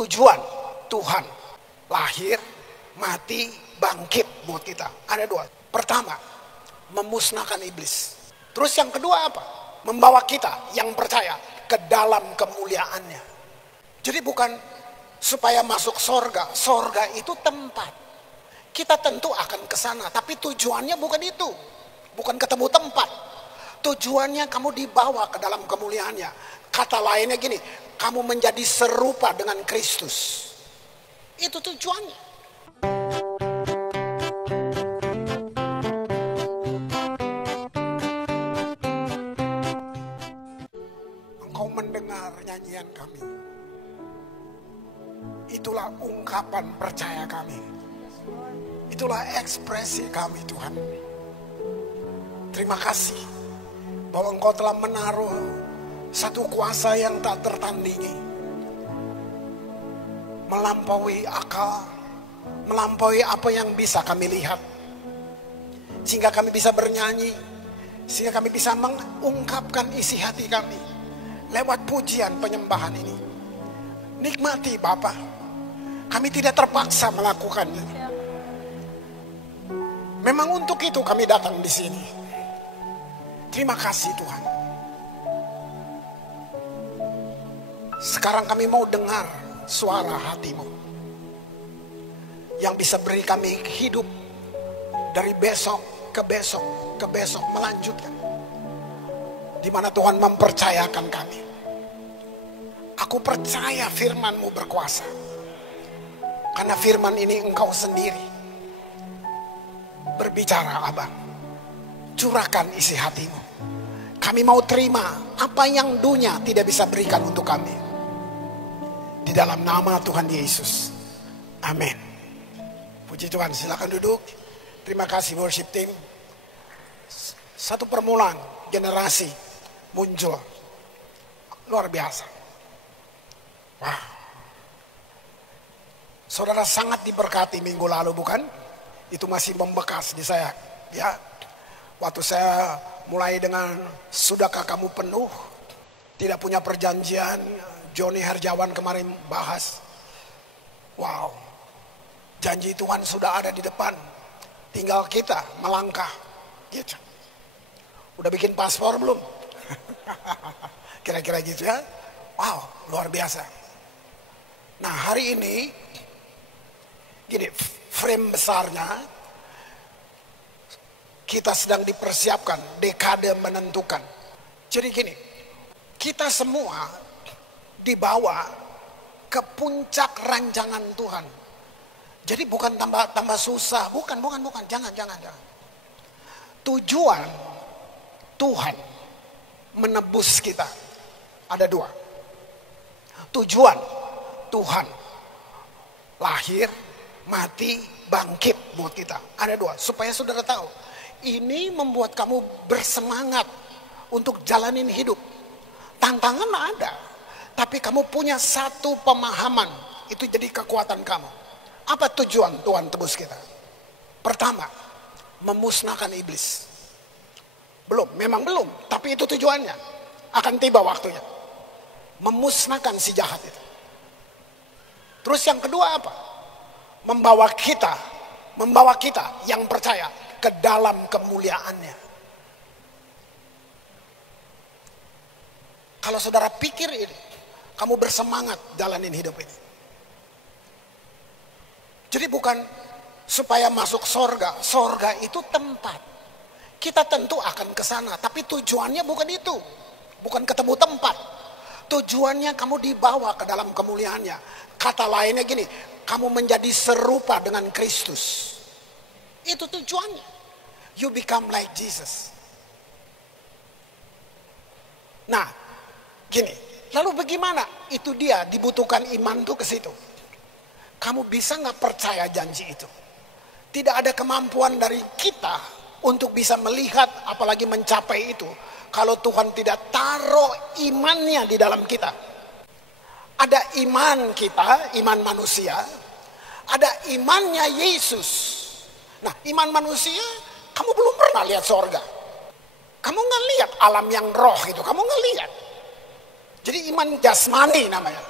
Tujuan Tuhan lahir, mati, bangkit buat kita. Ada dua. Pertama, memusnahkan iblis. Terus yang kedua apa? Membawa kita yang percaya ke dalam kemuliaannya. Jadi bukan supaya masuk sorga. Sorga itu tempat. Kita tentu akan ke sana, tapi tujuannya bukan itu. Bukan ketemu tempat. Tujuannya kamu dibawa ke dalam kemuliaannya. Kata lainnya gini, kamu menjadi serupa dengan Kristus. Itu tujuannya. Engkau mendengar nyanyian kami. Itulah ungkapan percaya kami. Itulah ekspresi kami, Tuhan. Terima kasih bahwa Engkau telah menaruh satu kuasa yang tak tertandingi, melampaui akal, melampaui apa yang bisa kami lihat, sehingga kami bisa bernyanyi, sehingga kami bisa mengungkapkan isi hati kami lewat pujian penyembahan ini. Nikmati Bapa, kami tidak terpaksa melakukannya. Memang untuk itu kami datang di sini. Terima kasih Tuhan. Sekarang kami mau dengar suara hati-Mu yang bisa beri kami hidup dari besok ke besok ke besok, melanjutkan di mana Tuhan mempercayakan kami. Aku percaya firman-Mu berkuasa, karena firman ini Engkau sendiri berbicara. Abang, curahkan isi hati-Mu. Kami mau terima apa yang dunia tidak bisa berikan untuk kami. Di dalam nama Tuhan Yesus. Amin. Puji Tuhan, silakan duduk. Terima kasih worship team. Satu permulaan generasi muncul. Luar biasa. Wah. Saudara sangat diberkati minggu lalu, bukan? Itu masih membekas di saya. Ya. Waktu saya mulai dengan sudahkah kamu penuh? Tidak punya perjanjian. Joni Herjawan kemarin bahas. Wow. Janji Tuhan sudah ada di depan. Tinggal kita melangkah. Gitu. Udah bikin paspor belum? Kira-kira gitu ya. Wow, luar biasa. Nah, hari ini gini, frame besarnya kita sedang dipersiapkan dekade menentukan. Jadi gini, kita semua dibawa ke puncak rancangan Tuhan. Jadi bukan tambah susah, bukan, jangan. Tujuan Tuhan menebus kita ada dua. Tujuan Tuhan lahir, mati, bangkit buat kita ada dua. Supaya saudara tahu, ini membuat kamu bersemangat untuk jalanin hidup. Tantangan ada, tapi kamu punya satu pemahaman, itu jadi kekuatan kamu. Apa tujuan Tuhan tebus kita? Pertama, memusnahkan iblis. Memang belum, tapi itu tujuannya. Akan tiba waktunya. Memusnahkan si jahat itu. Terus yang kedua apa? Membawa kita yang percaya ke dalam kemuliaannya. Kalau saudara pikir ini, kamu bersemangat jalanin hidup ini. Jadi bukan supaya masuk sorga. Sorga itu tempat. Kita tentu akan ke sana, tapi tujuannya bukan itu. Bukan ketemu tempat. Tujuannya kamu dibawa ke dalam kemuliaannya. Kata lainnya gini, kamu menjadi serupa dengan Kristus. Itu tujuannya. You become like Jesus. Nah, gini, lalu bagaimana? Itu dia, dibutuhkan iman tuh ke situ. Kamu bisa nggak percaya janji itu? Tidak ada kemampuan dari kita untuk bisa melihat, apalagi mencapai itu, kalau Tuhan tidak taruh imannya di dalam kita. Ada iman kita, iman manusia, ada imannya Yesus. Nah, iman manusia, kamu belum pernah lihat sorga. Kamu nggak lihat alam yang roh itu, kamu nggak lihat. Jadi iman jasmani namanya.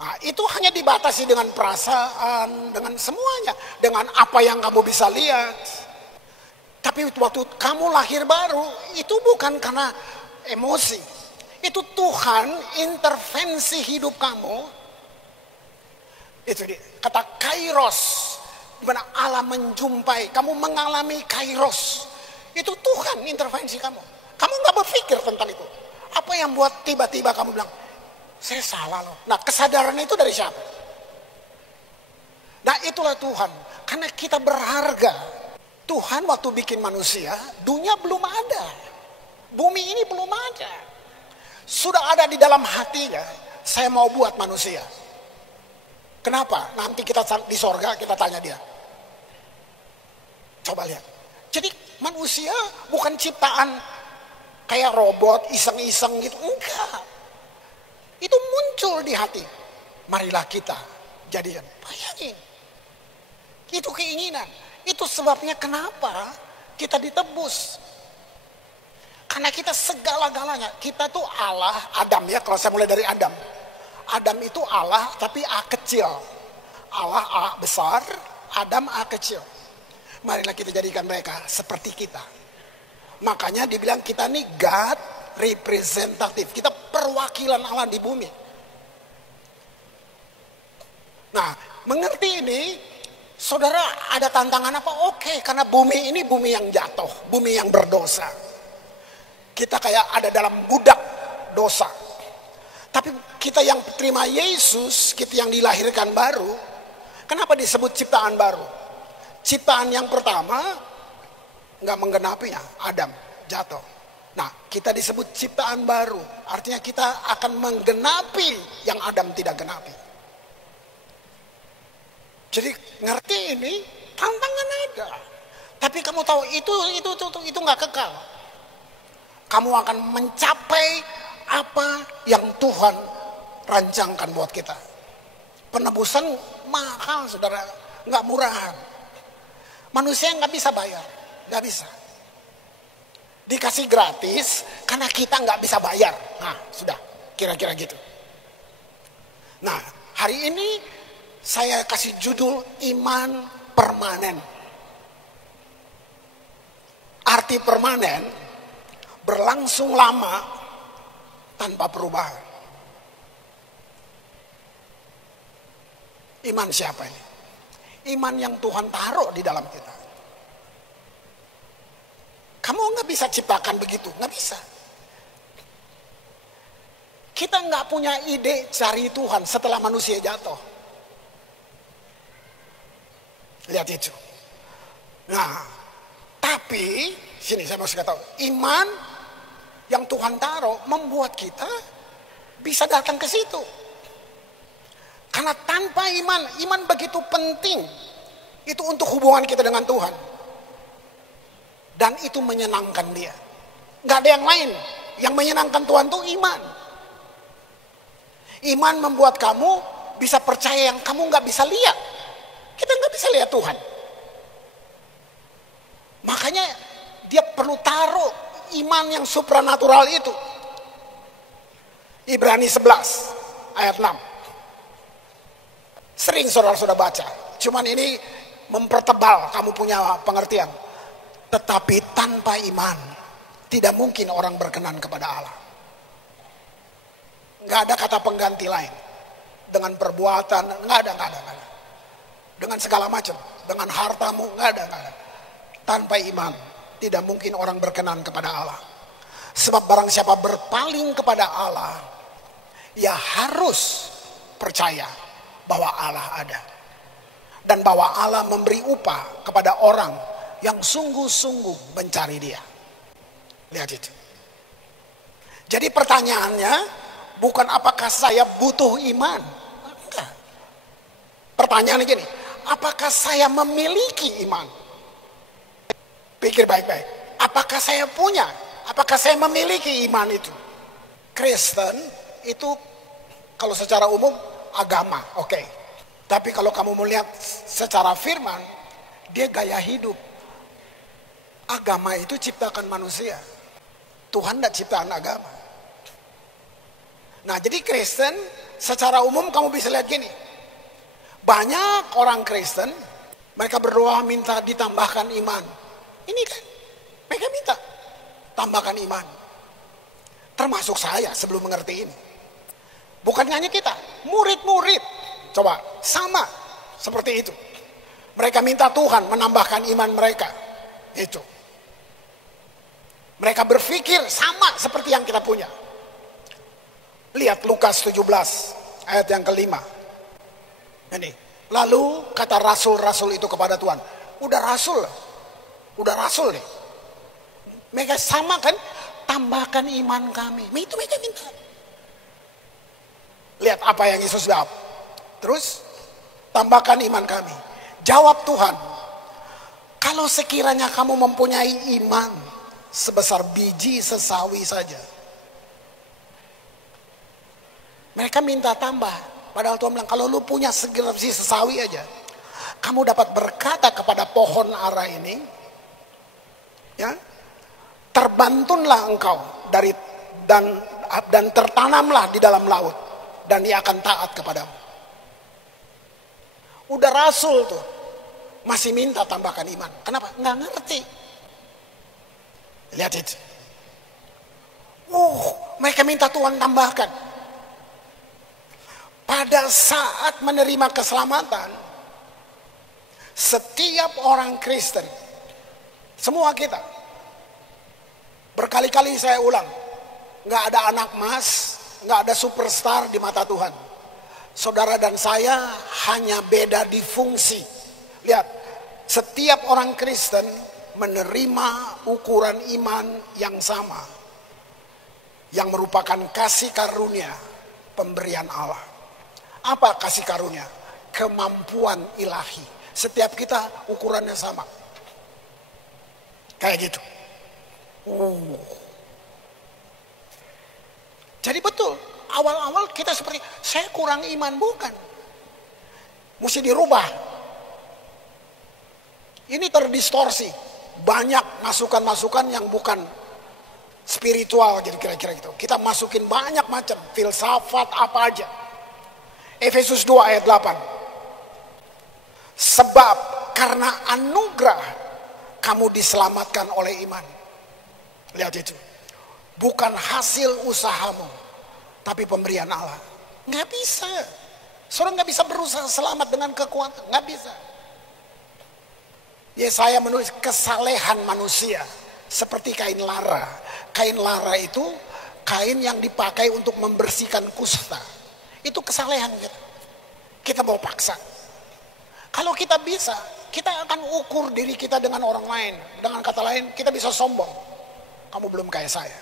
Nah, itu hanya dibatasi dengan perasaan, dengan semuanya, dengan apa yang kamu bisa lihat. Tapi waktu kamu lahir baru, itu bukan karena emosi. Itu Tuhan intervensi hidup kamu. Itu kata kairos, di mana Allah menjumpai, kamu mengalami kairos. Itu Tuhan intervensi kamu. Kamu nggak berpikir tentang itu. Apa yang buat tiba-tiba kamu bilang, saya salah loh. Nah, kesadaran itu dari siapa? Nah, itulah Tuhan. Karena kita berharga. Tuhan waktu bikin manusia, dunia belum ada. Bumi ini belum ada. Sudah ada di dalam hatinya, saya mau buat manusia. Kenapa? Nanti kita di sorga, kita tanya dia. Coba lihat. Jadi manusia bukan ciptaan kayak robot, iseng-iseng gitu. Enggak. Itu muncul di hati. Marilah kita jadikan. Bayangin. Itu keinginan. Itu sebabnya kenapa kita ditebus. Karena kita segala-galanya. Kita tuh Allah, Adam ya. Kalau saya mulai dari Adam. Adam itu Allah tapi A kecil. Allah A besar, Adam A kecil. Marilah kita jadikan mereka seperti kita. Makanya dibilang kita nih God representatif. Kita perwakilan Allah di bumi. Nah, mengerti ini, saudara ada tantangan apa? Oke, karena bumi ini bumi yang jatuh, bumi yang berdosa. Kita kayak ada dalam budak dosa. Tapi kita yang terima Yesus, kita yang dilahirkan baru, kenapa disebut ciptaan baru? Ciptaan yang pertama nggak menggenapinya, Adam jatuh. Nah, kita disebut ciptaan baru, artinya kita akan menggenapi yang Adam tidak genapi. Jadi ngerti ini, tantangan ada. Tapi kamu tahu itu nggak kekal. Kamu akan mencapai apa yang Tuhan rancangkan buat kita. Penebusan mahal, saudara, nggak murahan. Manusia nggak bisa bayar, nggak bisa. Dikasih gratis karena kita nggak bisa bayar. Nah, sudah, kira-kira gitu. Nah, hari ini saya kasih judul iman permanen. Arti permanen berlangsung lama tanpa perubahan. Iman siapa ini? Iman yang Tuhan taruh di dalam kita. Kamu nggak bisa ciptakan begitu, nggak bisa. Kita nggak punya ide cari Tuhan setelah manusia jatuh. Lihat itu. Nah, tapi sini saya mau kasih tahu, iman yang Tuhan taruh membuat kita bisa datang ke situ. Karena tanpa iman begitu penting. Itu untuk hubungan kita dengan Tuhan. Dan itu menyenangkan dia. Gak ada yang lain. Yang menyenangkan Tuhan itu iman. Iman membuat kamu bisa percaya yang kamu gak bisa lihat. Kita gak bisa lihat Tuhan. Makanya dia perlu taruh iman yang supranatural itu. Ibrani 11 ayat 6. Sering saudara sudah baca. Cuman ini mempertebal kamu punya pengertian. Tetapi tanpa iman tidak mungkin orang berkenan kepada Allah. Nggak ada kata pengganti lain. Dengan perbuatan, nggak ada. Dengan segala macam. Dengan hartamu, nggak ada. Tanpa iman tidak mungkin orang berkenan kepada Allah. Sebab barang siapa berpaling kepada Allah, ia harus percaya bahwa Allah ada. Dan bahwa Allah memberi upah kepada orang yang sungguh-sungguh mencari dia. Lihat itu. Jadi pertanyaannya bukan apakah saya butuh iman. Enggak. Pertanyaannya gini, apakah saya memiliki iman? Pikir baik-baik. Apakah saya punya? Apakah saya memiliki iman itu? Kristen itu kalau secara umum agama, oke. Tapi kalau kamu melihat secara firman, dia gaya hidup. Agama itu ciptakan manusia. Tuhan tidak ciptaan agama. Nah, jadi Kristen secara umum kamu bisa lihat gini. Banyak orang Kristen, mereka berdoa minta ditambahkan iman. Ini kan, mereka minta tambahkan iman. Termasuk saya sebelum mengerti ini. Bukan hanya kita, murid-murid. Coba, sama seperti itu. Mereka minta Tuhan menambahkan iman mereka. Itu. Mereka berpikir sama seperti yang kita punya. Lihat Lukas 17 ayat yang kelima. Ini. Lalu kata rasul-rasul itu kepada Tuhan. Udah rasul nih. Mereka sama kan? Tambahkan iman kami. Itu mereka minta. Lihat apa yang Yesus jawab. Terus tambahkan iman kami. Jawab Tuhan. Kalau sekiranya kamu mempunyai iman sebesar biji sesawi saja. Mereka minta tambah. Padahal Tuhan bilang, kalau lu punya biji sesawi aja, kamu dapat berkata kepada pohon ara ini, ya, terbantunlah engkau dari dan tertanamlah di dalam laut, dan dia akan taat kepadamu. Udah rasul tuh, masih minta tambahkan iman. Kenapa? Nggak ngerti. Lihat itu. Mereka minta Tuhan tambahkan. Pada saat menerima keselamatan, setiap orang Kristen, semua kita, berkali-kali saya ulang, nggak ada anak emas, nggak ada superstar di mata Tuhan. Saudara dan saya hanya beda di fungsi. Lihat, setiap orang Kristen menerima ukuran iman yang sama, yang merupakan kasih karunia pemberian Allah. Apa kasih karunia? Kemampuan ilahi. Setiap kita ukurannya sama. Kayak gitu. Jadi betul, awal-awal kita seperti, saya kurang iman, bukan. Mesti dirubah. Ini terdistorsi. Banyak masukan-masukan yang bukan spiritual, jadi kira-kira gitu. Kita masukin banyak macam, filsafat apa aja. Efesus 2 ayat 8. Sebab karena anugerah kamu diselamatkan oleh iman. Lihat itu. Bukan hasil usahamu, tapi pemberian Allah. Nggak bisa. Saudara nggak bisa berusaha selamat dengan kekuatan. Nggak bisa. Yesaya menulis kesalehan manusia seperti kain lara. Kain lara itu kain yang dipakai untuk membersihkan kusta. Itu kesalehan kita. Kita mau paksa. Kalau kita bisa, kita akan ukur diri kita dengan orang lain. Dengan kata lain, kita bisa sombong. Kamu belum kayak saya.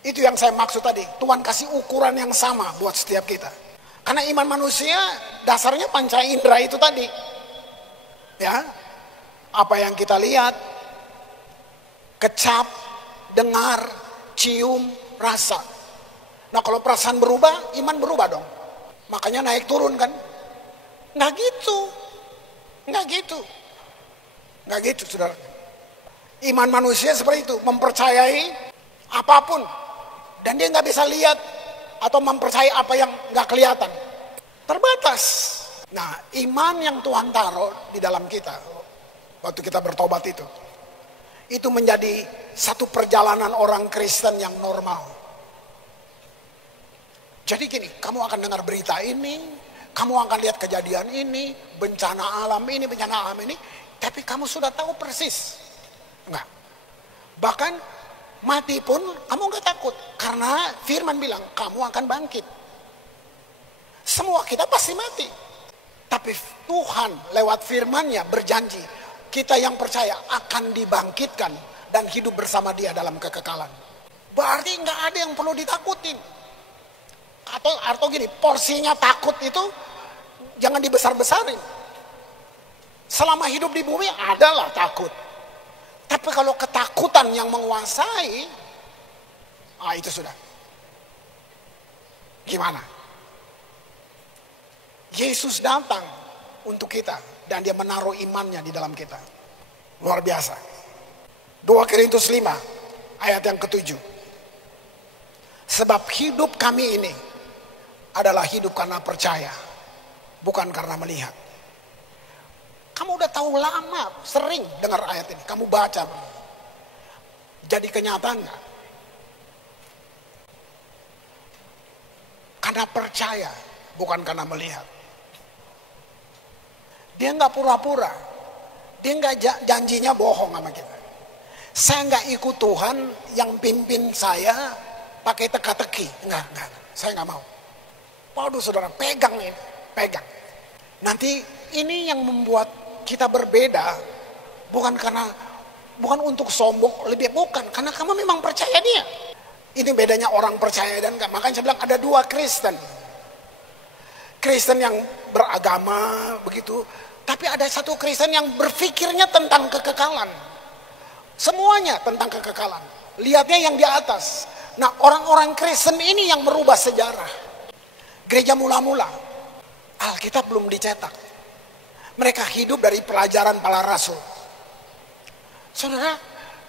Itu yang saya maksud tadi. Tuhan kasih ukuran yang sama buat setiap kita. Karena iman manusia dasarnya panca indera itu tadi. Ya, apa yang kita lihat, kecap, dengar, cium, rasa. Nah kalau perasaan berubah, iman berubah dong. Makanya naik turun kan. Nggak gitu. Nggak gitu. Nggak gitu saudara. Iman manusia seperti itu. Mempercayai apapun. Dan dia nggak bisa lihat atau mempercayai apa yang nggak kelihatan. Terbatas. Nah iman yang Tuhan taruh di dalam kita. Waktu kita bertobat itu menjadi satu perjalanan orang Kristen yang normal. Jadi gini, kamu akan dengar berita ini, kamu akan lihat kejadian ini, bencana alam ini, tapi kamu sudah tahu persis. Enggak. Bahkan mati pun kamu enggak takut, karena firman bilang kamu akan bangkit. Semua kita pasti mati. Tapi Tuhan lewat firman-Nya berjanji, kita yang percaya akan dibangkitkan dan hidup bersama Dia dalam kekekalan. Berarti enggak ada yang perlu ditakutin. Atau gini, porsinya takut itu jangan dibesar-besarin. Selama hidup di bumi adalah takut. Tapi kalau ketakutan yang menguasai, itu sudah. Gimana? Yesus datang untuk kita dan dia menaruh imannya di dalam kita. Luar biasa. 2 Korintus 5 ayat yang ke-7. Sebab hidup kami ini adalah hidup karena percaya, bukan karena melihat. Kamu udah tahu lama, sering dengar ayat ini, kamu baca. Jadi kenyataan nggak? Karena percaya, bukan karena melihat. Dia nggak pura-pura, dia nggak janjinya bohong sama kita. Saya nggak ikut Tuhan yang pimpin saya pakai teka-teki, enggak, saya nggak mau. Waduh saudara, pegang ini, pegang. Nanti ini yang membuat kita berbeda, bukan untuk sombong, lebih bukan, karena kamu memang percaya dia. Ini bedanya orang percaya dan enggak. Makanya saya bilang ada dua Kristen. Kristen yang beragama begitu, tapi ada satu Kristen yang berpikirnya tentang kekekalan. Semuanya tentang kekekalan. Lihatnya yang di atas. Nah, orang-orang Kristen ini yang merubah sejarah. Gereja mula-mula, Alkitab belum dicetak. Mereka hidup dari pelajaran para rasul. Saudara,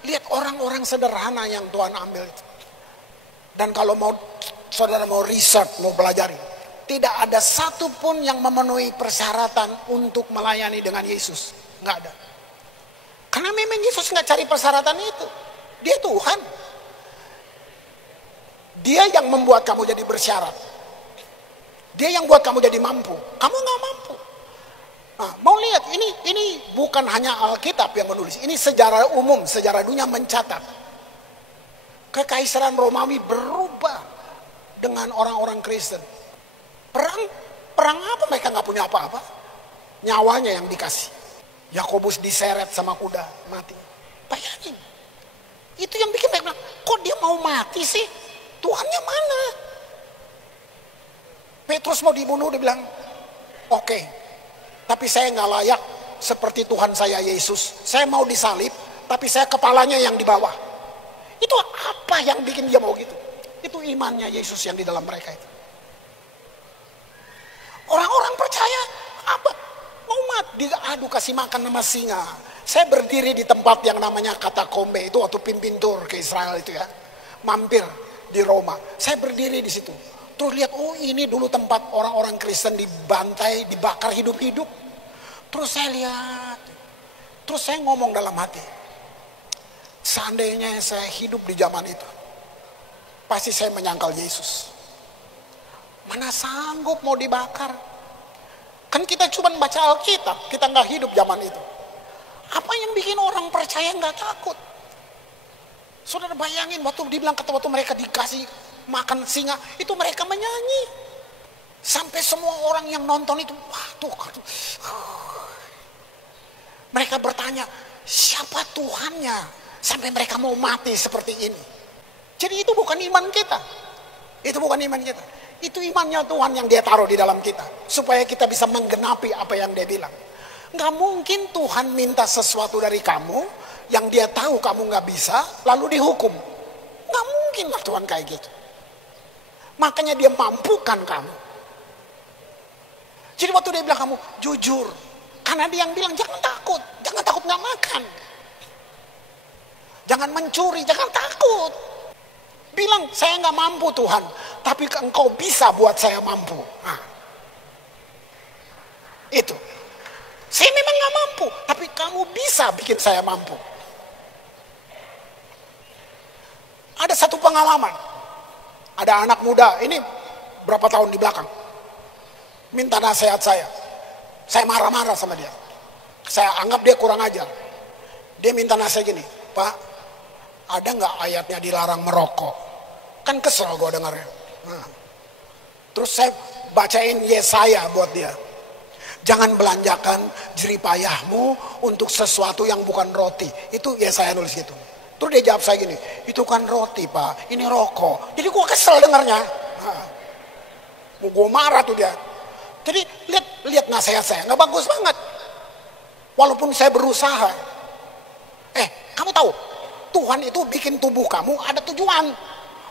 lihat orang-orang sederhana yang Tuhan ambil itu. Dan kalau saudara mau riset, mau pelajari, tidak ada satupun yang memenuhi persyaratan untuk melayani dengan Yesus. Nggak ada. Karena memang Yesus nggak cari persyaratan itu. Dia Tuhan. Dia yang membuat kamu jadi bersyarat. Dia yang buat kamu jadi mampu. Kamu nggak mampu. Nah, mau lihat, ini bukan hanya Alkitab yang menulis. Ini sejarah umum, sejarah dunia mencatat. Kekaisaran Romawi berubah dengan orang-orang Kristen. Perang apa? Mereka nggak punya apa-apa. Nyawanya yang dikasih. Yakobus diseret sama kuda, mati. Bayangin. Itu yang bikin mereka bilang, kok dia mau mati sih? Tuhannya mana? Petrus mau dibunuh, dia bilang, oke, tapi saya nggak layak seperti Tuhan saya Yesus. Saya mau disalib, tapi saya kepalanya yang di bawah. Itu apa yang bikin dia mau gitu? Itu imannya Yesus yang di dalam mereka itu. Orang-orang percaya apa? Mau mati, aduh kasih makan sama singa. Saya berdiri di tempat yang namanya Katakombe itu waktu pimpin tur ke Israel itu ya, mampir di Roma. Saya berdiri di situ. Terus lihat, oh ini dulu tempat orang-orang Kristen dibantai, dibakar hidup-hidup. Terus saya lihat, terus saya ngomong dalam hati, seandainya saya hidup di zaman itu, pasti saya menyangkal Yesus. Mana sanggup mau dibakar? Kan kita cuma baca Alkitab, kita nggak hidup zaman itu. Apa yang bikin orang percaya nggak takut? Saudara bayangin waktu dibilang waktu mereka dikasih makan singa, itu mereka menyanyi. Sampai semua orang yang nonton itu, wah tuh. Mereka bertanya, siapa Tuhannya? Sampai mereka mau mati seperti ini. Jadi itu bukan iman kita. Itu bukan iman kita. Itu imannya Tuhan yang dia taruh di dalam kita. Supaya kita bisa menggenapi apa yang dia bilang. Gak mungkin Tuhan minta sesuatu dari kamu yang dia tahu kamu gak bisa, lalu dihukum. Gak mungkin lah Tuhan kayak gitu. Makanya dia mampukan kamu. Jadi waktu dia bilang kamu jujur, karena dia yang bilang jangan takut gak makan. Jangan mencuri, jangan takut. Bilang saya gak mampu Tuhan, tapi engkau bisa buat saya mampu. Nah, itu. Saya memang gak mampu, tapi kamu bisa bikin saya mampu. Ada satu pengalaman. Ada anak muda, ini berapa tahun di belakang, minta nasihat saya. Saya marah-marah sama dia. Saya anggap dia kurang ajar. Dia minta nasihat gini, Pak, ada nggak ayatnya dilarang merokok? Kan kesel gue dengarnya. Nah, terus saya bacain Yesaya buat dia. Jangan belanjakan jeripayahmu untuk sesuatu yang bukan roti. Itu Yesaya nulis gitu. Terus dia jawab saya gini, itu kan roti Pak, ini rokok. Jadi gue kesel dengarnya. Nah, gue marah tuh dia. Jadi lihat nasihat saya, nggak bagus banget. Walaupun saya berusaha. Kamu tahu, Tuhan itu bikin tubuh kamu ada tujuan.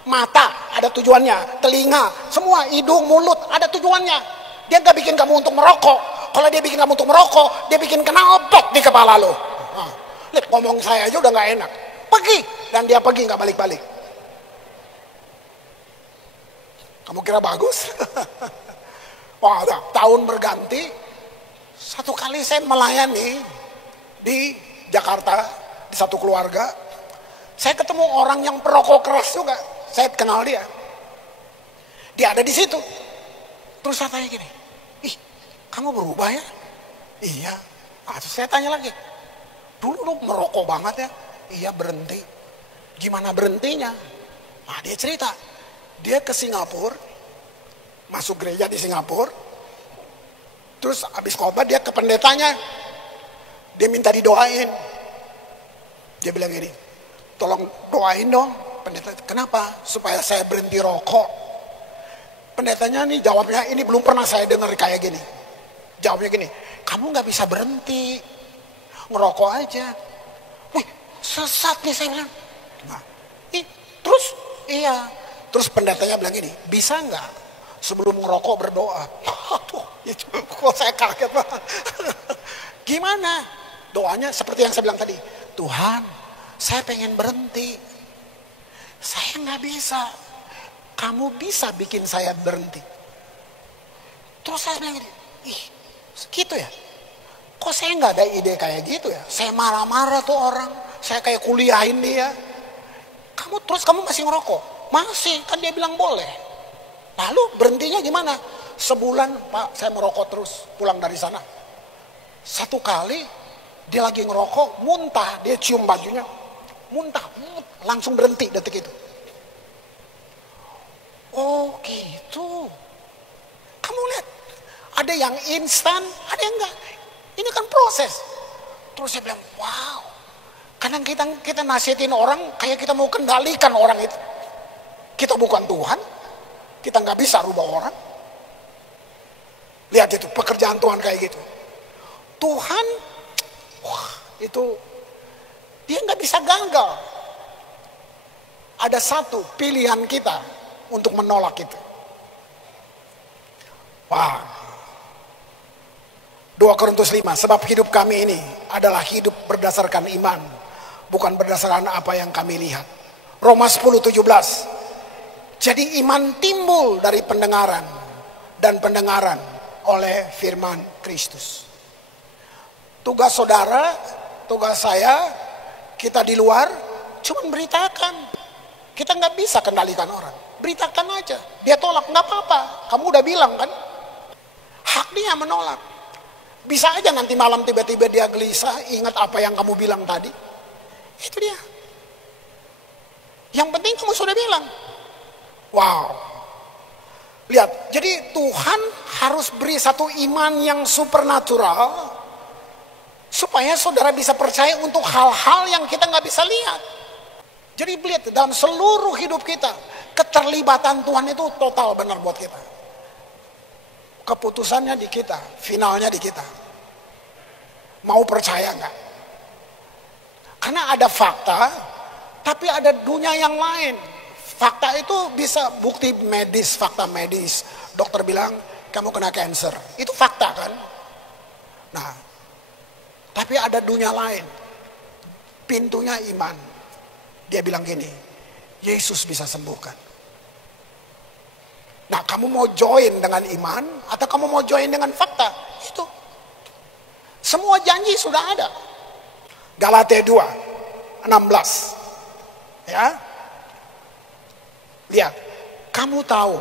Mata ada tujuannya, telinga, semua, hidung, mulut ada tujuannya. Dia nggak bikin kamu untuk merokok. Kalau dia bikin kamu untuk merokok, dia bikin knalpot di kepala lo. Nah, lihat ngomong saya aja udah nggak enak. Pergi, dan dia pergi nggak balik-balik. Kamu kira bagus? Wah, tahun berganti, satu kali saya melayani di Jakarta, di satu keluarga. Saya ketemu orang yang perokok keras juga. Saya kenal dia. Dia ada di situ. Terus saya tanya gini, ih, kamu berubah ya? Iya. Terus saya tanya lagi, dulu lu merokok banget ya? Iya, berhenti. Gimana berhentinya? Nah, dia cerita, dia ke Singapura, masuk gereja di Singapura, terus habis khotbah dia ke pendetanya, dia minta didoain. Dia bilang gini, tolong doain dong pendeta. Kenapa? Supaya saya berhenti rokok. Pendetanya nih jawabnya, ini belum pernah saya dengar kayak gini. Jawabnya gini, kamu gak bisa berhenti, ngerokok aja. Wih, sesat nih saya bilang. Nah, terus iya, terus pendetanya bilang gini, bisa nggak sebelum ngerokok berdoa? Aduh, itu kok saya kaget banget. Gimana doanya? Seperti yang saya bilang tadi, Tuhan, saya pengen berhenti, saya nggak bisa, kamu bisa bikin saya berhenti. Terus saya bilang gini, ih, gitu ya? Kok saya nggak ada ide kayak gitu ya? Saya marah-marah tuh orang, saya kayak kuliahin dia. Kamu masih ngerokok? Masih, kan dia bilang boleh. Lalu berhentinya gimana? Sebulan, Pak, saya merokok terus pulang dari sana. Satu kali dia lagi ngerokok, muntah, dia cium bajunya, muntah, langsung berhenti detik itu. Oh gitu. Kamu lihat, ada yang instan, ada yang enggak. Ini kan proses. Terus saya bilang, wow. Kadang kita nasihatin orang kayak kita mau kendalikan orang itu. Kita bukan Tuhan, kita nggak bisa rubah orang. Lihat itu pekerjaan Tuhan kayak gitu. Tuhan, wah, itu dia nggak bisa gagal. Ada satu pilihan kita untuk menolak itu. Wah. 2 Korintus 5, sebab hidup kami ini adalah hidup berdasarkan iman, bukan berdasarkan apa yang kami lihat. Roma 10:17. Jadi iman timbul dari pendengaran, dan pendengaran oleh firman Kristus. Tugas saudara, tugas saya, kita di luar cuma beritakan. Kita nggak bisa kendalikan orang. Beritakan aja. Dia tolak, nggak apa-apa. Kamu udah bilang kan. Hak dia menolak. Bisa aja nanti malam tiba-tiba dia gelisah, ingat apa yang kamu bilang tadi. Itu dia. Yang penting kamu sudah bilang. Wow. Lihat, jadi Tuhan harus beri satu iman yang supernatural supaya saudara bisa percaya untuk hal-hal yang kita nggak bisa lihat. Jadi lihat, dalam seluruh hidup kita, keterlibatan Tuhan itu total benar buat kita. Keputusannya di kita, finalnya di kita. Mau percaya nggak? Karena ada fakta, tapi ada dunia yang lain. Fakta itu bisa bukti medis, fakta medis. Dokter bilang kamu kena cancer, itu fakta kan? Nah, tapi ada dunia lain. Pintunya iman. Dia bilang gini, Yesus bisa sembuhkan. Nah, kamu mau join dengan iman atau kamu mau join dengan fakta? Itu. Semua janji sudah ada. Galatia 2:16. Ya. Lihat, kamu tahu.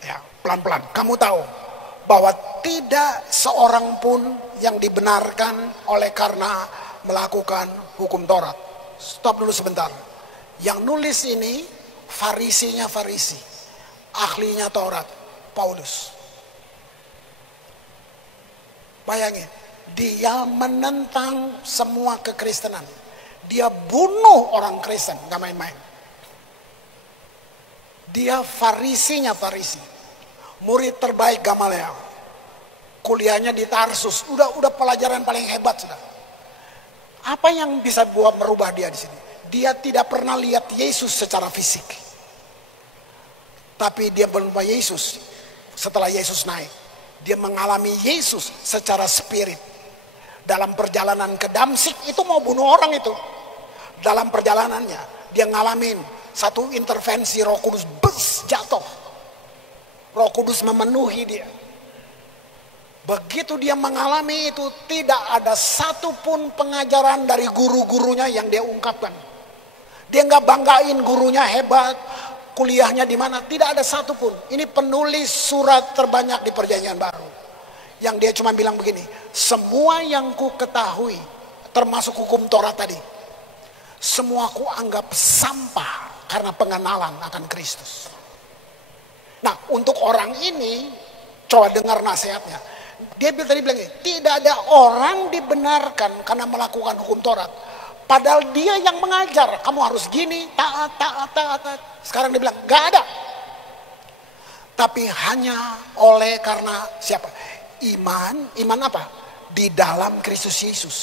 Ya, pelan-pelan. Kamu tahu bahwa tidak seorang pun yang dibenarkan oleh karena melakukan hukum Taurat. Stop dulu sebentar. Yang nulis ini farisinya Farisi. Ahlinya Taurat, Paulus. Bayangin, dia menentang semua kekristenan. Dia bunuh orang Kristen, gak main-main. Dia farisinya Farisi. Murid terbaik Gamaliel. Kuliahnya di Tarsus, udah pelajaran paling hebat sudah. Apa yang bisa buat merubah dia di sini? Dia tidak pernah lihat Yesus secara fisik. Tapi dia berubah Yesus setelah Yesus naik. Dia mengalami Yesus secara spirit. Dalam perjalanan ke Damsik itu mau bunuh orang itu. Dalam perjalanannya dia ngalamin satu intervensi Roh Kudus, jatuh. Roh Kudus memenuhi dia. Begitu dia mengalami itu, tidak ada satupun pengajaran dari guru-gurunya yang dia ungkapkan. Dia nggak banggain gurunya hebat, kuliahnya di mana, tidak ada satupun. Ini penulis surat terbanyak di Perjanjian Baru. Yang dia cuma bilang begini, semua yang ku ketahui, termasuk hukum Taurat tadi, semua ku anggap sampah karena pengenalan akan Kristus. Nah, untuk orang ini, coba dengar nasihatnya. Dia tadi bilang, tidak ada orang dibenarkan karena melakukan hukum Taurat. Padahal dia yang mengajar, kamu harus gini, taat. Sekarang dia bilang, gak ada. Tapi hanya oleh karena siapa? Iman apa? Di dalam Kristus Yesus.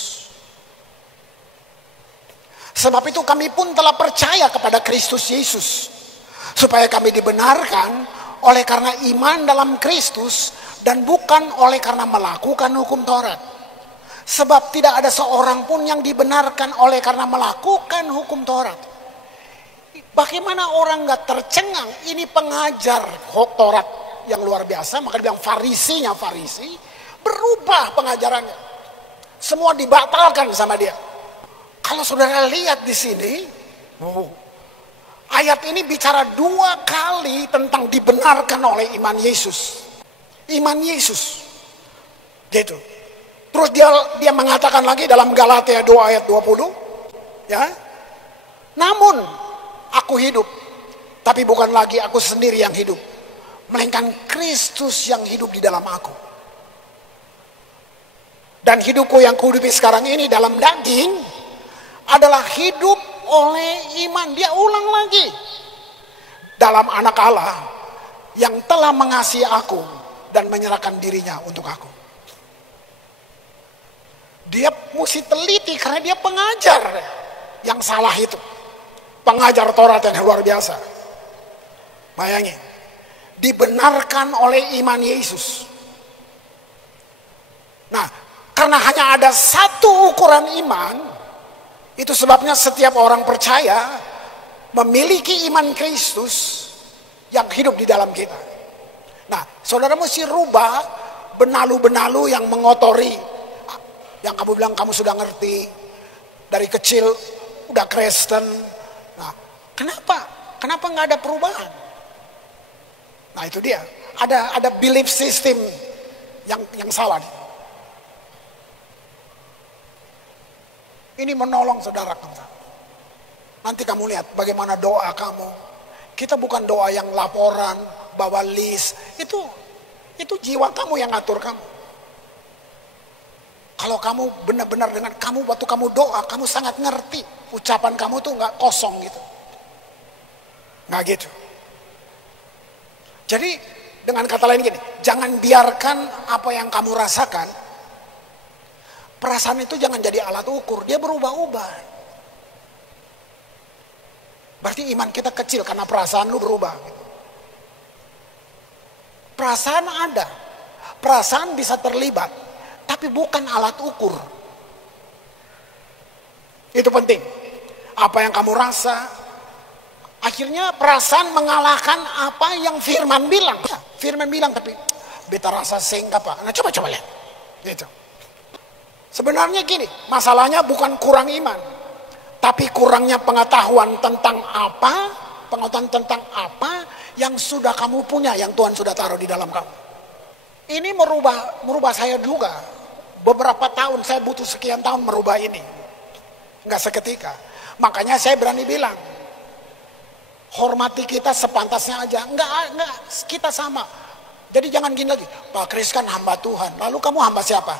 Sebab itu kami pun telah percaya kepada Kristus Yesus, supaya kami dibenarkan oleh karena iman dalam Kristus, dan bukan oleh karena melakukan hukum Taurat. Sebab tidak ada seorang pun yang dibenarkan oleh karena melakukan hukum Taurat. Bagaimana orang gak tercengang? Ini pengajar Taurat yang luar biasa, maka dibilang Farisi berubah pengajarannya. Semua dibatalkan sama dia. Kalau saudara lihat di sini, ayat ini bicara 2 kali tentang dibenarkan oleh iman Yesus. Iman Yesus. Gitu. Terus dia mengatakan lagi dalam Galatia 2 ayat 20, ya. Namun aku hidup, tapi bukan lagi aku sendiri yang hidup, melainkan Kristus yang hidup di dalam aku. Dan hidupku yang kuhidupi sekarang ini dalam daging adalah hidup oleh iman. Dia ulang lagi. Dalam anak Allah yang telah mengasihi aku dan menyerahkan dirinya untuk aku. Dia mesti teliti karena dia pengajar yang salah itu. Pengajar Taurat yang luar biasa. Bayangin. Dibenarkan oleh iman Yesus. Nah, karena hanya ada satu ukuran iman, itu sebabnya setiap orang percaya memiliki iman Kristus yang hidup di dalam kita. Nah, saudara mesti rubah benalu-benalu yang mengotori, yang kamu bilang kamu sudah ngerti, dari kecil udah Kristen. Nah, kenapa nggak ada perubahan? Nah, itu dia. Ada belief system yang salah. Ini menolong saudara. Nanti kamu lihat bagaimana doa kamu. Kita bukan doa yang laporan, bawa list. Itu jiwa kamu yang ngatur kamu. Kalau kamu benar-benar dengan kamu waktu kamu doa, kamu sangat ngerti. Ucapan kamu tuh nggak kosong gitu. Nggak gitu. Jadi dengan kata lain gini, jangan biarkan apa yang kamu rasakan, perasaan itu jangan jadi alat ukur, dia berubah-ubah. Berarti iman kita kecil karena perasaan lu berubah. Perasaan ada, perasaan bisa terlibat, tapi bukan alat ukur. Itu penting. Apa yang kamu rasa, akhirnya perasaan mengalahkan apa yang Firman bilang. Firman bilang tapi beta rasa sehingga Pak. Nah coba lihat. Gitu. Sebenarnya gini, masalahnya bukan kurang iman, tapi kurangnya pengetahuan tentang apa yang sudah kamu punya, yang Tuhan sudah taruh di dalam kamu. Ini merubah saya juga. Beberapa tahun, saya butuh sekian tahun merubah ini. Enggak seketika. Makanya saya berani bilang, hormati kita sepantasnya aja. Enggak, kita sama. Jadi jangan gini lagi, Pak Kris kan hamba Tuhan, lalu kamu hamba siapa?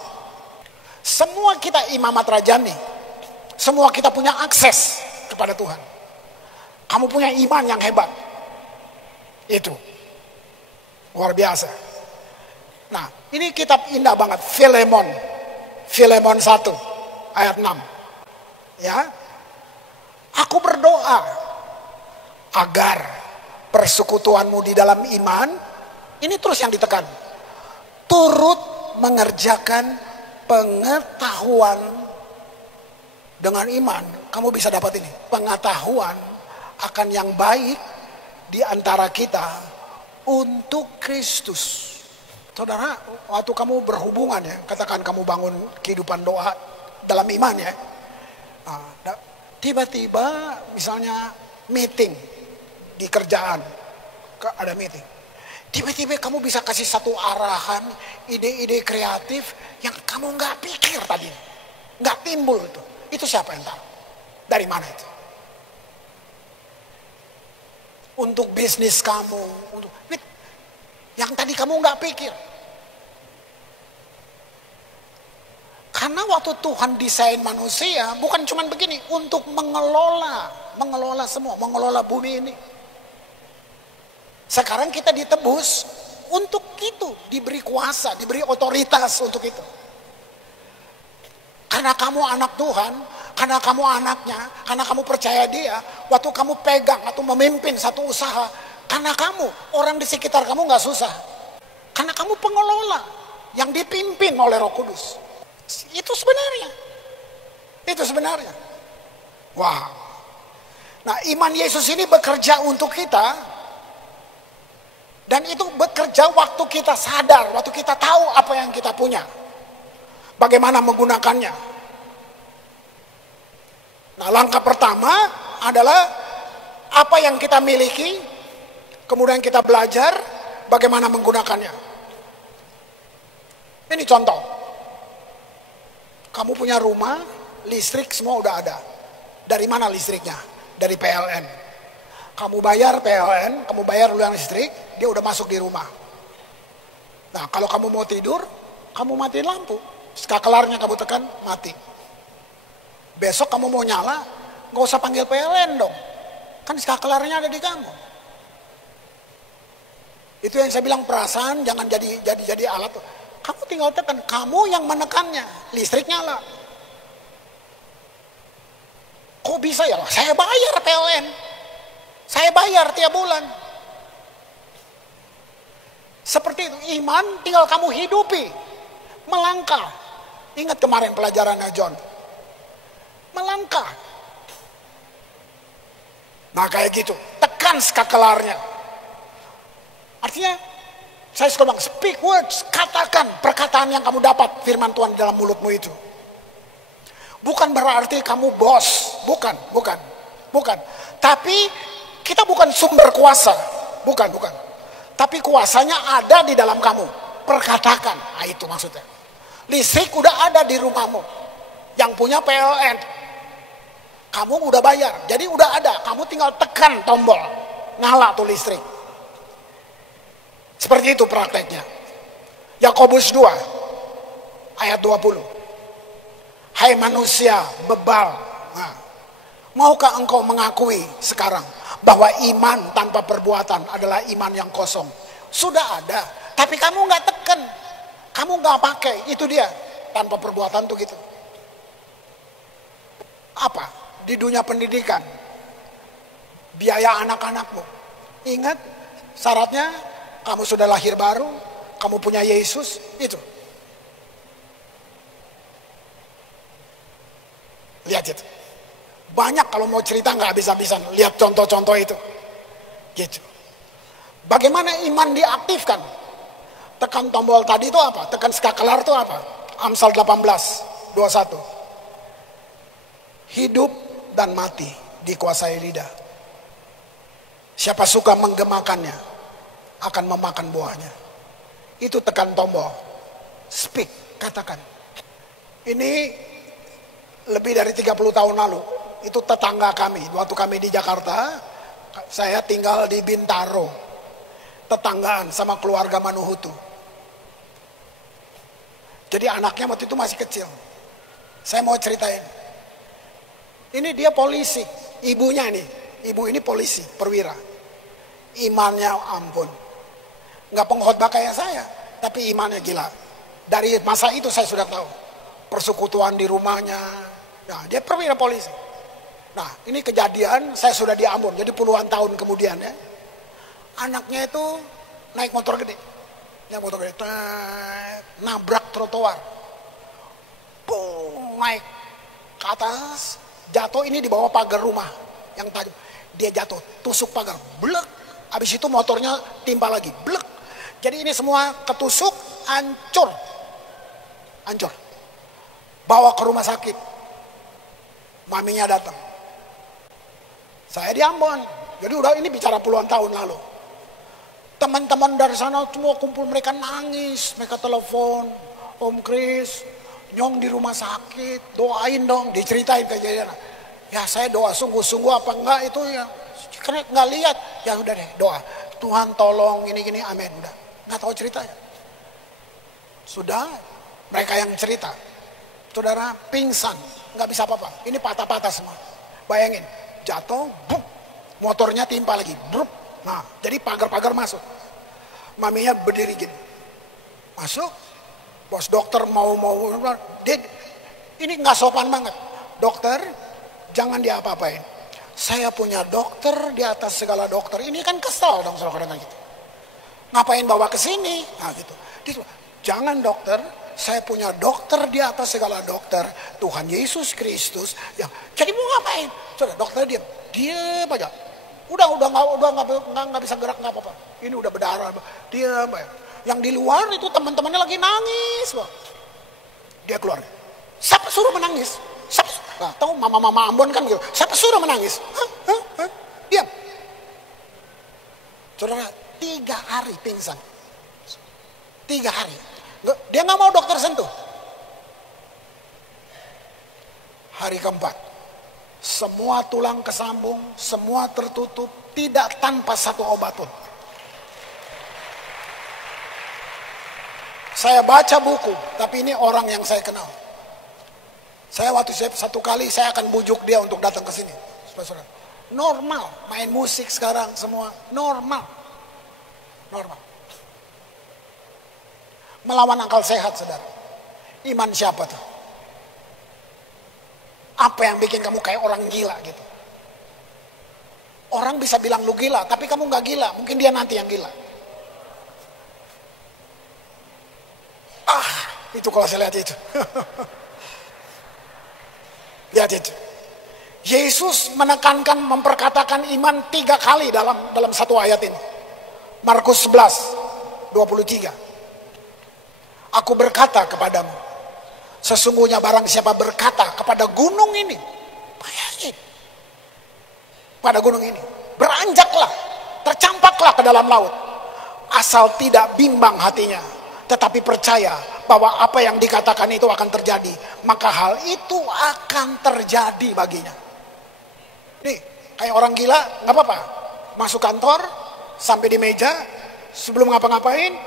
Semua kita imamat rajani. Semua kita punya akses kepada Tuhan. Kamu punya iman yang hebat. Itu luar biasa. Nah, ini kitab indah banget, Filemon 1 ayat 6. Ya. Aku berdoa agar persekutuanmu di dalam iman, ini terus yang ditekan, turut mengerjakan pengetahuan dengan iman. Kamu bisa dapat ini, pengetahuan akan yang baik di antara kita untuk Kristus. Saudara, waktu kamu berhubungan ya, katakan kamu bangun kehidupan doa dalam iman ya. Tiba-tiba misalnya meeting di kerjaan, ada meeting. Tiba-tiba kamu bisa kasih satu arahan, ide-ide kreatif yang kamu nggak pikir tadi, nggak timbul itu. Itu siapa yang tahu? Dari mana itu? Untuk bisnis kamu, untuk yang tadi kamu nggak pikir. Karena waktu Tuhan desain manusia bukan cuma begini, untuk mengelola semua, mengelola bumi ini. Sekarang kita ditebus untuk itu, diberi kuasa, diberi otoritas untuk itu. Karena kamu anak Tuhan, karena kamu anaknya, karena kamu percaya Dia, waktu kamu pegang atau memimpin satu usaha, karena kamu, orang di sekitar kamu gak susah. Karena kamu pengelola yang dipimpin oleh Roh Kudus. Itu sebenarnya. Wow. Nah, iman Yesus ini bekerja untuk kita. Dan itu bekerja waktu kita sadar, waktu kita tahu apa yang kita punya. Bagaimana menggunakannya. Nah, langkah pertama adalah apa yang kita miliki, kemudian kita belajar bagaimana menggunakannya. Ini contoh. Kamu punya rumah, listrik semua udah ada. Dari mana listriknya? Dari PLN. Kamu bayar PLN, kamu bayar luang listrik, dia udah masuk di rumah. Nah, kalau kamu mau tidur, kamu matiin lampu. Skakelarnya kamu tekan, mati. Besok kamu mau nyala, nggak usah panggil PLN dong. Kan skakelarnya ada di kamu. Itu yang saya bilang, perasaan jangan jadi alat. Kamu tinggal tekan, kamu yang menekannya, listrik nyala. Kok bisa ya? Saya bayar PLN. Saya bayar tiap bulan. Seperti itu, iman tinggal kamu hidupi. Melangkah. Ingat kemarin pelajarannya John. Melangkah. Nah kayak gitu, tekan skakelarnya. Artinya, saya suka bilang, speak words, katakan perkataan yang kamu dapat firman Tuhan dalam mulutmu itu. Bukan berarti kamu bos, bukan. Tapi kita bukan sumber kuasa, bukan. Tapi kuasanya ada di dalam kamu, perkatakan. Nah itu maksudnya. Listrik udah ada di rumahmu, yang punya PLN. Kamu udah bayar, jadi udah ada. Kamu tinggal tekan tombol, nyala tuh listrik. Seperti itu prakteknya. Yakobus 2 ayat 20. Hai manusia bebal. Nah, maukah engkau mengakui sekarang bahwa iman tanpa perbuatan adalah iman yang kosong? Sudah ada, tapi kamu nggak tekan, kamu nggak pakai. Itu dia tanpa perbuatan tuh gitu. Apa? Di dunia pendidikan, biaya anak-anakmu. Ingat syaratnya. Kamu sudah lahir baru, kamu punya Yesus, itu. Lihat itu. Banyak kalau mau cerita nggak habis-habisan. Lihat contoh-contoh itu. Gitu. Bagaimana iman diaktifkan? Tekan tombol tadi itu apa? Tekan skakelar itu apa? Amsal 18:21. Hidup dan mati dikuasai lidah. Siapa suka menggemakannya akan memakan buahnya. Itu tekan tombol, speak, katakan. Ini lebih dari 30 tahun lalu, itu tetangga kami. Waktu kami di Jakarta, saya tinggal di Bintaro, tetanggaan sama keluarga Manuhutu. Jadi anaknya waktu itu masih kecil. Saya mau ceritain. Ini dia polisi, ibunya ini. Ibu ini polisi, perwira. Imannya ampun. Nggak pengkhotbah kayak saya, tapi imannya gila. Dari masa itu saya sudah tahu. Persekutuan di rumahnya. Nah, dia perwira polisi. Nah, ini kejadian saya sudah di Ambon, jadi puluhan tahun kemudian ya. Anaknya itu naik motor gede. Naik motor gede, nabrak trotoar. Boom, naik ke atas, jatuh ini di bawah pagar rumah yang tadi. Dia jatuh, tusuk pagar, blek. Habis itu motornya timpa lagi, blek. Jadi ini semua ketusuk, hancur. Hancur. Bawa ke rumah sakit. Maminya datang. Saya di Ambon. Jadi udah ini bicara puluhan tahun lalu. Teman-teman dari sana semua kumpul, mereka nangis, mereka telepon, Om Kris, Nyong di rumah sakit, doain dong, diceritain kejadian. Ya saya doa sungguh-sungguh apa enggak itu ya, karena nggak lihat, ya udah deh doa, Tuhan tolong gini-gini, amin, udah, nggak tahu ceritanya. Sudah, mereka yang cerita, saudara pingsan, nggak bisa apa-apa, ini patah-patah semua. Bayangin, jatuh, buk, motornya timpa lagi, bruk. Nah, jadi pagar-pagar masuk. Maminya berdiri gini. Masuk. Bos dokter mau dia, ini nggak sopan banget. Dokter, jangan diapa-apain. Saya punya dokter di atas segala dokter. Ini kan kesal dong saudara gitu. Ngapain bawa ke sini? Nah, gitu. Dia, jangan dokter, saya punya dokter di atas segala dokter, Tuhan Yesus Kristus. Yang jadi mau ngapain? Saudara, dokter diam aja. Udah nggak bisa gerak, nggak apa-apa. Ini udah berdarah, diam. Yang di luar itu teman-temannya lagi nangis, Pak. Dia keluar. Siapa suruh menangis? Nah, tahu mama-mama Ambon kan gitu. Siapa suruh menangis? Diam. Saudara, 3 hari pingsan. 3 hari. Dia nggak mau dokter sentuh. Hari keempat. Semua tulang kesambung, semua tertutup, tidak tanpa satu obat pun. Saya baca buku, tapi ini orang yang saya kenal. Saya waktu satu kali saya akan bujuk dia untuk datang ke sini. Saudara, normal, main musik sekarang semua normal, normal. Melawan akal sehat, saudara. Iman siapa tuh? Apa yang bikin kamu kayak orang gila gitu? Orang bisa bilang lu gila, tapi kamu nggak gila. Mungkin dia nanti yang gila. Itu kalau saya lihat itu. Lihat itu. Yesus menekankan, memperkatakan iman 3 kali dalam satu ayat ini. Markus 11:23. Aku berkata kepadamu, sesungguhnya barang siapa berkata kepada gunung ini, bayangin, pada gunung ini, beranjaklah, tercampaklah ke dalam laut, asal tidak bimbang hatinya, tetapi percaya bahwa apa yang dikatakan itu akan terjadi, maka hal itu akan terjadi baginya. Nih, kayak orang gila, nggak apa-apa, masuk kantor, sampai di meja, sebelum ngapa-ngapain,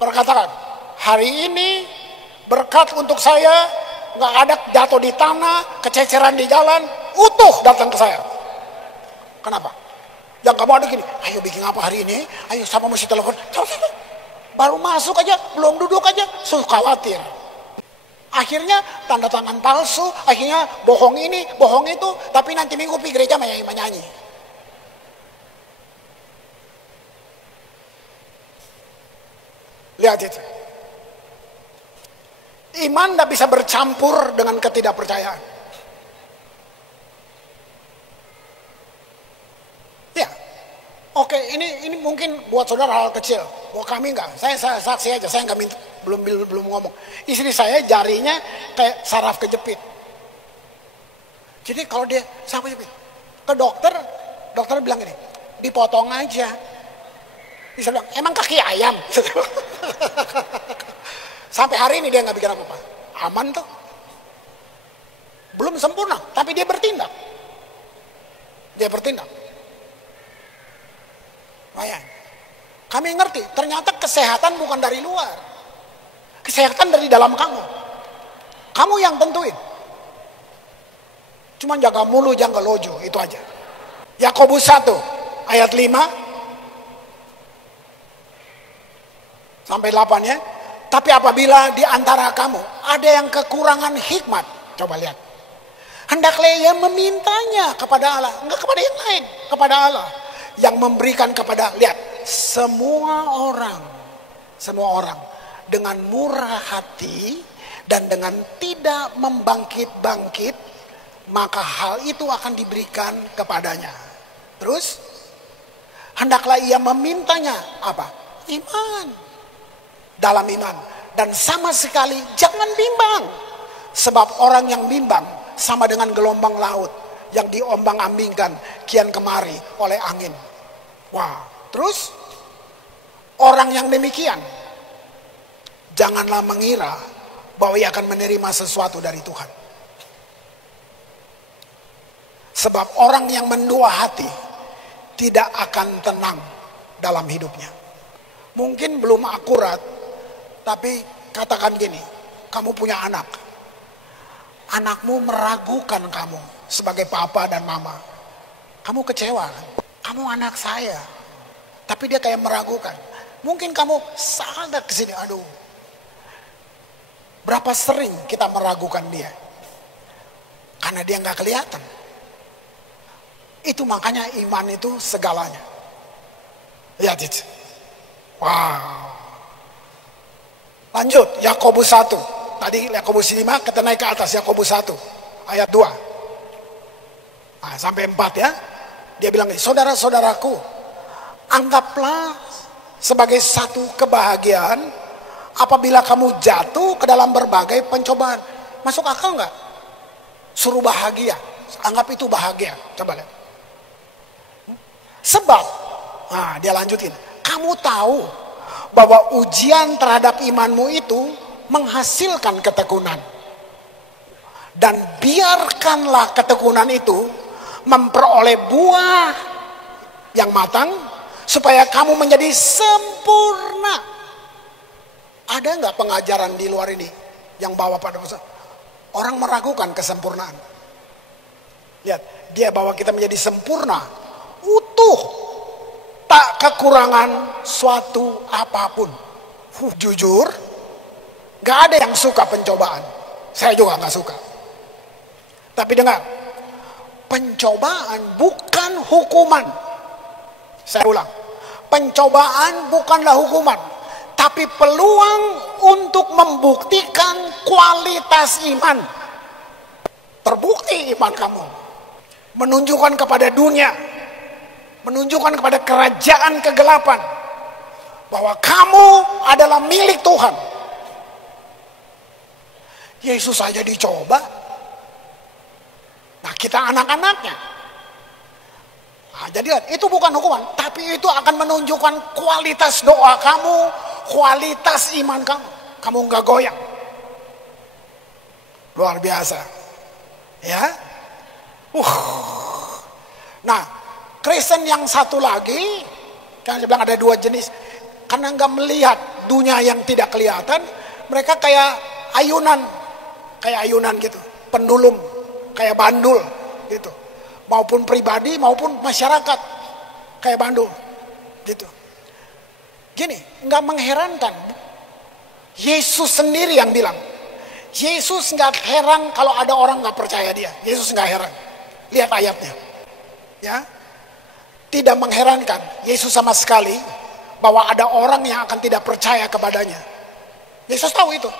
perkataan, hari ini berkat untuk saya, nggak ada jatuh di tanah, kececeran di jalan, utuh datang ke saya. Kenapa? Yang kamu ada gini, ayo bikin apa hari ini? Ayo sama mesti telepon. Baru masuk aja, belum duduk aja, sudah khawatir. Akhirnya tanda tangan palsu, akhirnya bohong ini, bohong itu, tapi nanti minggu pergi gereja menyanyi. Lihat itu. Iman tidak bisa bercampur dengan ketidakpercayaan. Ya, oke, ini mungkin buat saudara hal kecil. Wah, kami enggak. Saya saksi aja. Saya enggak minta, belum ngomong. Istri saya jarinya kayak saraf kejepit. Jadi kalau dia saraf kejepit, ke dokter bilang gini, dipotong aja. Bisa bilang, emang kaki ayam? Sampai hari ini dia nggak bikin apa-apa. Aman tuh. Belum sempurna, tapi dia bertindak. Dia bertindak. Bayang. Kami ngerti, ternyata kesehatan bukan dari luar. Kesehatan dari dalam kamu. Kamu yang tentuin. Cuma jaga mulu, jaga lojo, itu aja. Yakobus 1 ayat 5 sampai 8 ya. Tapi apabila di antara kamu ada yang kekurangan hikmat, coba lihat. Hendaklah ia memintanya kepada Allah, enggak kepada yang lain, kepada Allah yang memberikan kepada, lihat, semua orang dengan murah hati dan dengan tidak membangkit-bangkit, maka hal itu akan diberikan kepadanya. Terus, hendaklah ia memintanya apa? Iman. Dalam iman. Dan sama sekali jangan bimbang. Sebab orang yang bimbang sama dengan gelombang laut yang diombang-ambingkan kian kemari oleh angin. Wah, terus orang yang demikian janganlah mengira bahwa ia akan menerima sesuatu dari Tuhan. Sebab orang yang mendua hati tidak akan tenang dalam hidupnya. Mungkin belum akurat, tapi katakan gini, kamu punya anak. Anakmu meragukan kamu sebagai papa dan mama. Kamu kecewa kan? Kamu anak saya. Tapi dia kayak meragukan. Mungkin kamu sadar ke sini, aduh. Berapa sering kita meragukan dia? Karena dia nggak kelihatan. Itu makanya iman itu segalanya. Lihat itu. Wow. Lanjut, Yakobus 1. Tadi Yakobus 5, kita naik ke atas. Yakobus 1, ayat 2. Nah, sampai 4 ya. Dia bilang, saudara-saudaraku, anggaplah sebagai satu kebahagiaan apabila kamu jatuh ke dalam berbagai pencobaan. Masuk akal nggak? Suruh bahagia. Anggap itu bahagia. Coba lihat. Sebab, nah dia lanjutin, kamu tahu bahwa ujian terhadap imanmu itu menghasilkan ketekunan. Dan biarkanlah ketekunan itu memperoleh buah yang matang supaya kamu menjadi sempurna. Ada nggak pengajaran di luar ini yang bawa pada masa orang meragukan kesempurnaan? Lihat, dia bawa kita menjadi sempurna, utuh, tak kekurangan suatu apapun. Jujur, gak ada yang suka pencobaan. Saya juga gak suka. Tapi dengar, pencobaan bukan hukuman. Saya ulang, pencobaan bukanlah hukuman, tapi peluang untuk membuktikan kualitas iman. Terbukti iman kamu, menunjukkan kepada dunia, menunjukkan kepada kerajaan kegelapan bahwa kamu adalah milik Tuhan. Yesus saja dicoba, nah kita anak-anaknya. Nah, jadi itu bukan hukuman, tapi itu akan menunjukkan kualitas doa kamu, kualitas iman kamu. Kamu nggak goyang, luar biasa, ya. Nah, Kristen yang satu lagi, kan saya bilang ada dua jenis, karena nggak melihat dunia yang tidak kelihatan, mereka kayak ayunan gitu, pendulum, kayak bandul gitu, maupun pribadi maupun masyarakat, kayak bandul gitu. Gini, nggak mengherankan, Yesus sendiri yang bilang, Yesus nggak heran kalau ada orang nggak percaya dia. Yesus nggak heran, lihat ayatnya, ya. Tidak mengherankan Yesus sama sekali bahwa ada orang yang akan tidak percaya kepadanya. Yesus tahu itu,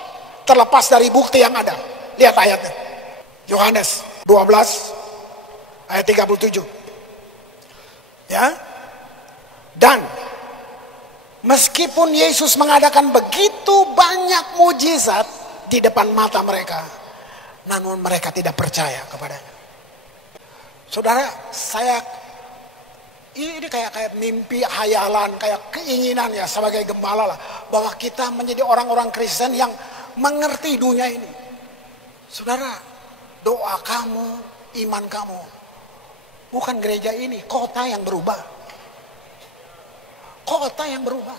terlepas dari bukti yang ada. Lihat ayatnya, Yohanes 12 ayat 37, ya. Dan meskipun Yesus mengadakan begitu banyak mujizat di depan mata mereka, namun mereka tidak percaya kepadanya. Saudara, ini kayak mimpi, hayalan, kayak keinginan ya sebagai gembala lah, bahwa kita menjadi orang-orang Kristen yang mengerti dunia ini. Saudara, doa kamu, iman kamu, bukan gereja ini, kota yang berubah. Kota yang berubah.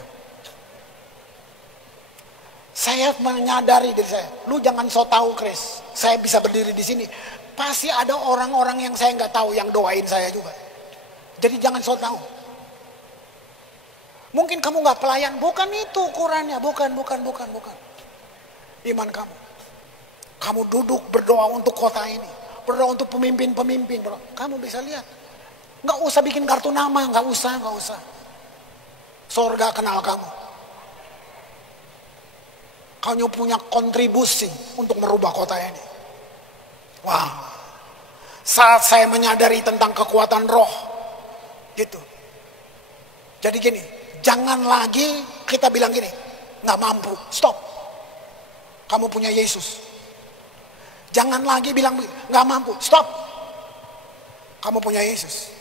Saya menyadari diri saya, lu jangan so tahu Chris, saya bisa berdiri di sini, pasti ada orang-orang yang saya nggak tahu yang doain saya juga. Jadi jangan so tahu. Mungkin kamu nggak pelayan, bukan itu ukurannya, bukan. Iman kamu. Kamu duduk berdoa untuk kota ini, berdoa untuk pemimpin-pemimpin. Kamu bisa lihat. Nggak usah bikin kartu nama, nggak usah. Sorga kenal kamu. Kamu punya kontribusi untuk merubah kota ini. Wah, saat saya menyadari tentang kekuatan roh, gitu. Jadi gini, jangan lagi kita bilang gini, nggak mampu, stop. Kamu punya Yesus. Jangan lagi bilang nggak mampu, stop. Kamu punya Yesus.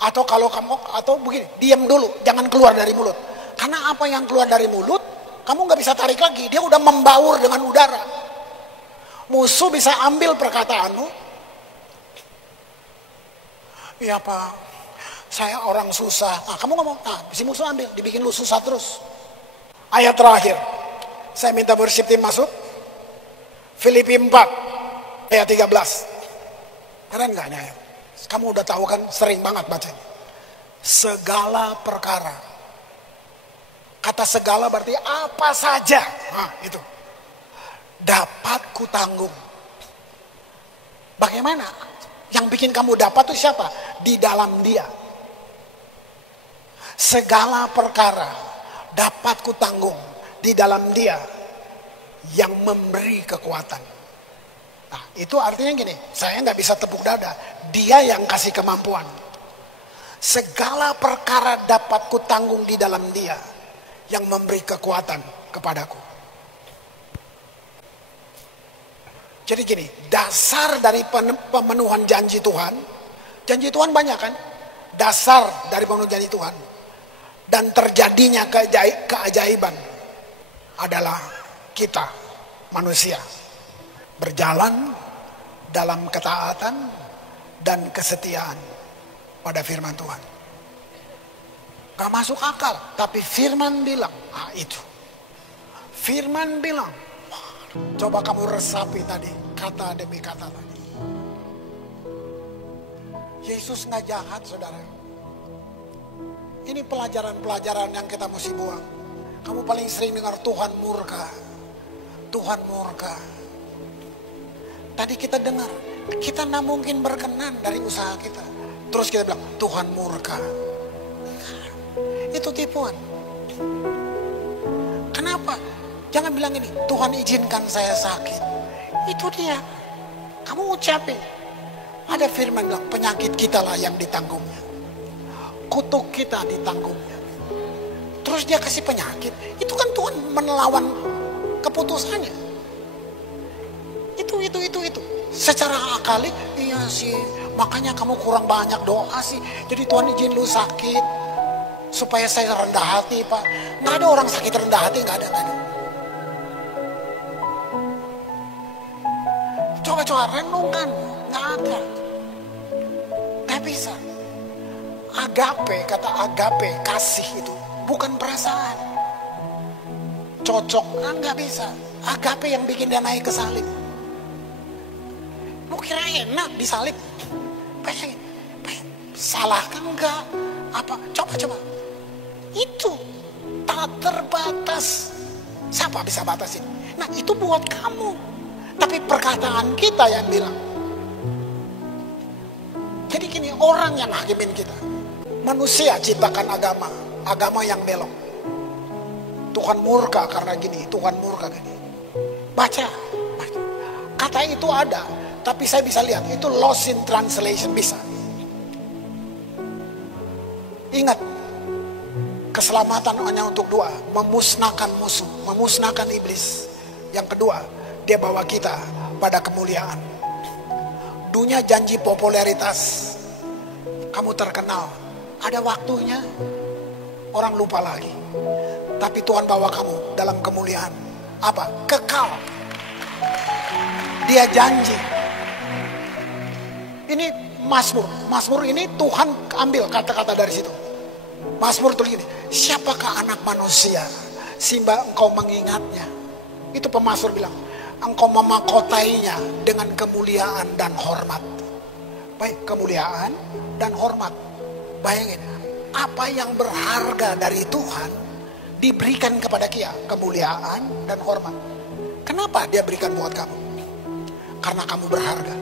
Atau kalau kamu, atau begini, diam dulu, jangan keluar dari mulut. Karena apa yang keluar dari mulut, kamu nggak bisa tarik lagi. Dia udah membaur dengan udara. Musuh bisa ambil perkataanmu. Iya Pak, saya orang susah. Nah, kamu ngomong, si musuh ambil, dibikin lu susah terus. Ayat terakhir, saya minta worship team masuk. Filipi 4, ayat 13. Keren gak nih ayat? Kamu udah tahu kan, sering banget bacanya. Segala perkara. Kata segala berarti apa saja. Nah, itu. Dapat kutanggung. Bagaimana? Yang bikin kamu dapat itu siapa? Di dalam Dia. Segala perkara dapat kutanggung di dalam Dia yang memberi kekuatan. Nah, itu artinya gini, saya nggak bisa tepuk dada, Dia yang kasih kemampuan. Segala perkara dapat kutanggung di dalam Dia yang memberi kekuatan kepadaku. Jadi gini, dasar dari pemenuhan janji Tuhan banyak kan? Dasar dari pemenuhan janji Tuhan dan terjadinya keajaiban adalah kita manusia berjalan dalam ketaatan dan kesetiaan pada firman Tuhan. Gak masuk akal, tapi firman bilang, itu. Firman bilang, coba kamu resapi tadi, kata demi kata tadi. Yesus gak jahat, saudara. Ini pelajaran-pelajaran yang kita mesti buang. Kamu paling sering dengar Tuhan murka. Tuhan murka. Tadi kita dengar, kita tidak mungkin berkenan dari usaha kita. Terus kita bilang, Tuhan murka. Itu tipuan. Kenapa? Jangan bilang ini, Tuhan izinkan saya sakit. Itu dia. Kamu ucapin. Ada firman bilang, penyakit kita lah yang ditanggungnya. Kutuk kita ditanggungnya. Terus dia kasih penyakit. Itu kan Tuhan melawan keputusannya. Itu. Secara akali, iya sih. Makanya kamu kurang banyak doa sih. Jadi Tuhan izin lu sakit. Supaya saya rendah hati, Pak. Nggak ada orang sakit rendah hati, nggak ada. Coba renungkan. Nggak ada. Nggak bisa. Agape, kata agape, kasih itu bukan perasaan. Cocok, nggak bisa. Agape yang bikin dia naik ke salib. Lu kira enak disalib? Bayangin, salah kan enggak? Apa? Coba. Itu tak terbatas. Siapa bisa batasin? Nah, itu buat kamu. Tapi perkataan kita yang bilang. Jadi gini, orang yang hakimin kita. Manusia ciptakan agama yang belok. Tuhan murka karena gini, Tuhan murka gini. Baca. Kata itu ada, tapi saya bisa lihat itu lost in translation, bisa. Ingat, keselamatan hanya untuk dua, memusnahkan musuh, memusnahkan iblis. Yang kedua, dia bawa kita pada kemuliaan. Dunia janji popularitas, kamu terkenal, ada waktunya orang lupa lagi. Tapi Tuhan bawa kamu dalam kemuliaan. Apa? Kekal. Dia janji. Ini Mazmur ini Tuhan ambil kata-kata dari situ. Mazmur tulis gini, siapakah anak manusia sehingga engkau mengingatnya? Itu pemazmur bilang, engkau memakotainya dengan kemuliaan dan hormat. Baik, kemuliaan dan hormat. Bayangin, apa yang berharga dari Tuhan diberikan kepada kita, kemuliaan dan hormat. Kenapa dia berikan buat kamu? Karena kamu berharga.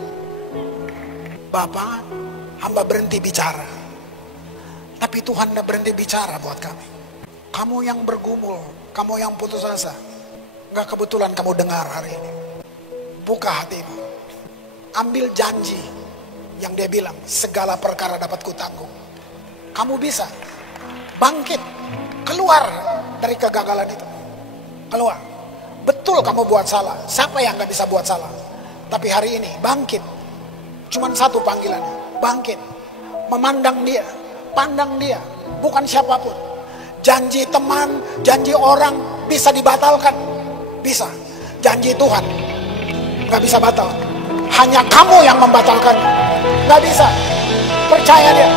Bapak, hamba berhenti bicara. Tapi Tuhan tidak berhenti bicara buat kami. Kamu yang bergumul, kamu yang putus asa, gak kebetulan kamu dengar hari ini. Buka hatimu. Ambil janji yang dia bilang, segala perkara dapat kutanggung. Kamu bisa. Bangkit. Keluar dari kegagalan itu. Keluar. Betul kamu buat salah. Siapa yang gak bisa buat salah? Tapi hari ini bangkit. Cuman satu panggilannya. Bangkit. Memandang dia. Pandang dia. Bukan siapapun. Janji teman, janji orang bisa dibatalkan. Bisa. Janji Tuhan gak bisa batal. Hanya kamu yang membatalkan. Gak bisa. Percaya dia.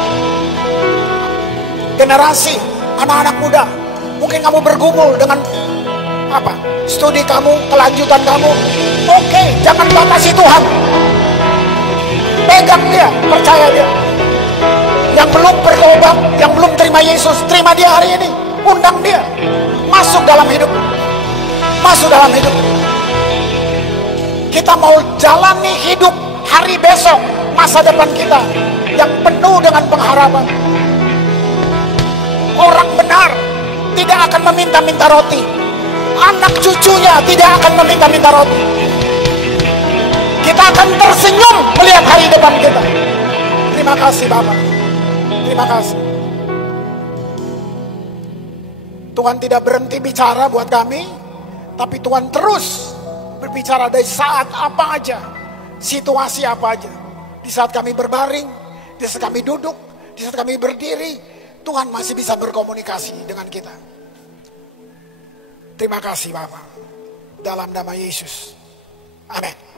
Generasi anak-anak muda, mungkin kamu bergumul dengan studi kamu, kelanjutan kamu. Oke, jangan batasi Tuhan. Pegang dia, percaya dia. Yang belum bertobat, yang belum terima Yesus, terima dia hari ini. Undang dia masuk dalam hidup. Masuk dalam hidup. Kita mau jalani hidup hari besok, masa depan kita yang penuh dengan pengharapan. Orang benar tidak akan meminta-minta roti. Anak cucunya tidak akan meminta-minta roti. Kita akan tersenyum melihat hari depan kita. Terima kasih Bapak. Terima kasih. Tuhan tidak berhenti bicara buat kami, tapi Tuhan terus berbicara dari saat apa aja, situasi apa aja. Di saat kami berbaring, di saat kami duduk, di saat kami berdiri, Tuhan masih bisa berkomunikasi dengan kita. Terima kasih Bapak. Dalam nama Yesus. Amin.